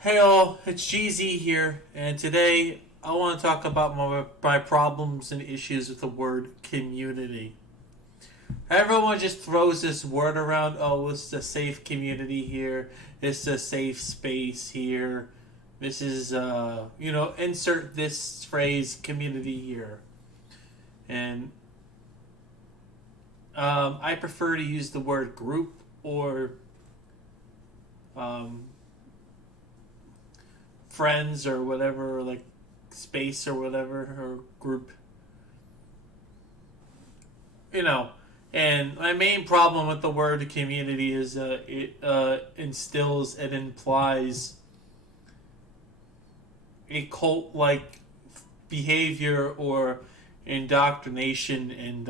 Hey all, it's GZ here, and today I want to talk about my problems and issues with the word community. Everyone just throws this word around. Oh, it's a safe community here. It's a safe space here. This is, insert this phrase community here. And I prefer to use the word group or um, friends or whatever, like space or whatever, or group, you know. And my main problem with the word community is it instills and implies a cult like behavior or indoctrination and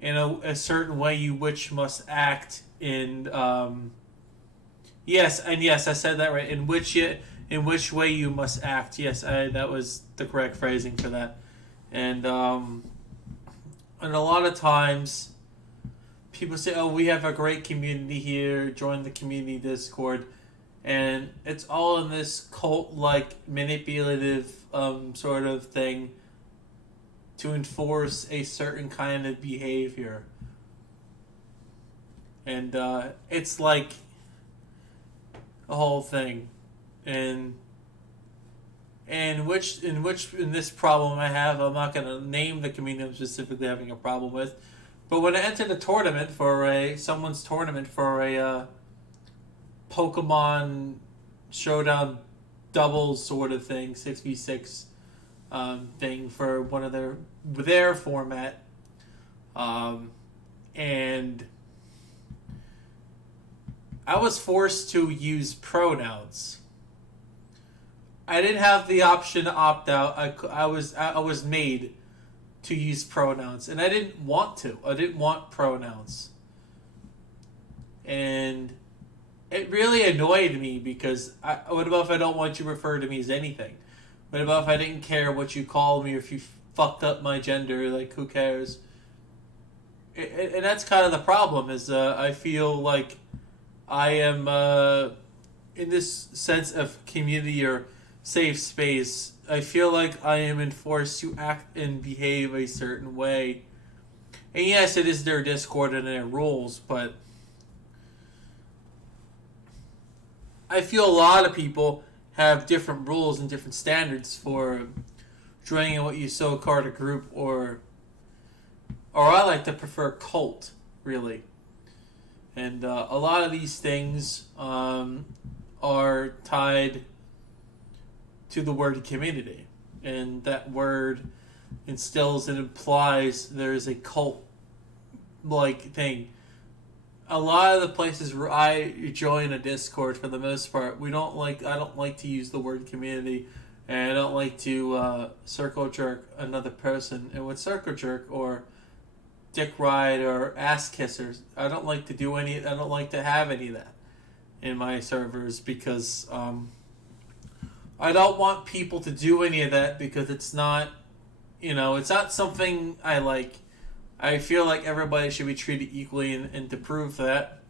in a certain way you which must act in yes, I said that right. In which way you must act. Yes, that was the correct phrasing for that. And and a lot of times people say, "Oh, we have a great community here. Join the community Discord," and it's all in this cult-like manipulative sort of thing to enforce a certain kind of behavior. And it's like a whole thing, and in this problem I have, I'm not going to name the community I'm specifically having a problem with, but when I entered a tournament for a someone's tournament for a Pokemon Showdown doubles sort of thing, 6v6 thing for one of their format, um, and I was forced to use pronouns. I didn't have the option to opt out. I was made to use pronouns, and I didn't want to. I didn't want pronouns, and it really annoyed me because what about if I don't want you to refer to me as anything? What about if I didn't care what you called me or if you fucked up my gender? Like, who cares? And that's kind of the problem. Is I feel like I am in this sense of community or safe space. I feel like I am enforced to act and behave a certain way. And yes, it is their Discord and their rules, but I feel a lot of people have different rules and different standards for joining what you so called a group or I like to prefer cult, really. And a lot of these things are tied to the word community. And that word instills and implies there's a cult like thing. A lot of the places where I join a Discord, for the most part, I don't like to use the word community, and I don't like to circle jerk another person. And with circle jerk or dick ride or ass kissers, I don't like to have any of that in my servers because I don't want people to do any of that because it's not something I like. I feel like everybody should be treated equally, and to prove that,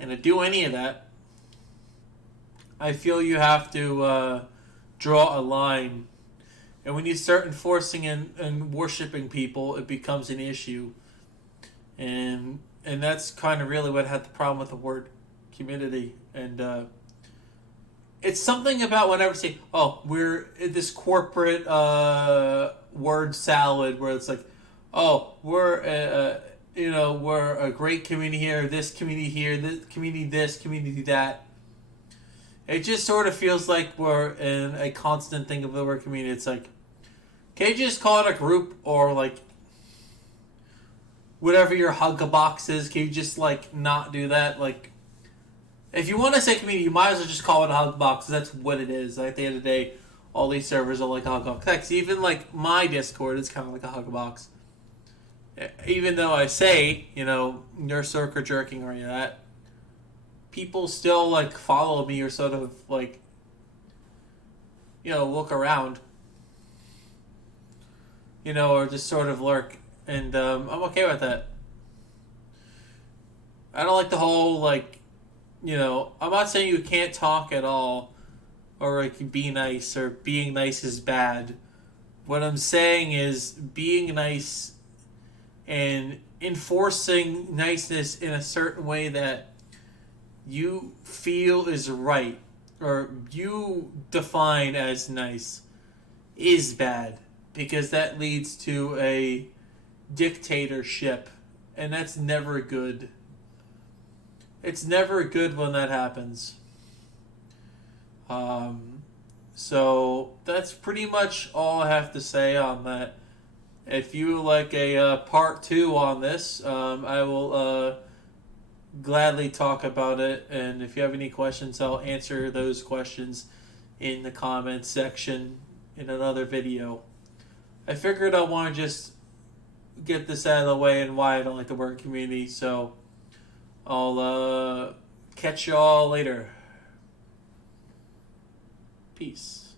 and to do any of that, I feel you have to draw a line. And when you start enforcing and worshiping people, it becomes an issue. And that's kind of really what had the problem with the word community. And it's something about whenever say, "Oh, we're in this corporate word salad," where it's like, "Oh, we're a great community here, this community, this community, that." It just sort of feels like we're in a constant thing of the word community. It's like, can you just call it a group or like whatever your hug box is? Can you just like not do that? Like, if you want to say community, you might as well just call it a hug box. That's what it is. Like, at the end of the day, all these servers are like a hug box. Heck, even like my Discord is kind of like a hug box. Even though I say, you're circle jerking or any of that, people still like follow me or sort of like, look around, or just sort of lurk. And I'm okay with that. I don't like the whole like I'm not saying you can't talk at all or like be nice or being nice is bad. What I'm saying is being nice and enforcing niceness in a certain way that you feel is right or you define as nice is bad because that leads to a dictatorship and that's never good. It's never good when that happens. Um, so that's pretty much all I have to say on that. If you would like a part two on this, I will gladly talk about it. And if you have any questions, I'll answer those questions in the comments section in another video. I figured I want to just get this out of the way and why I don't like the word community. So I'll catch y'all later. Peace.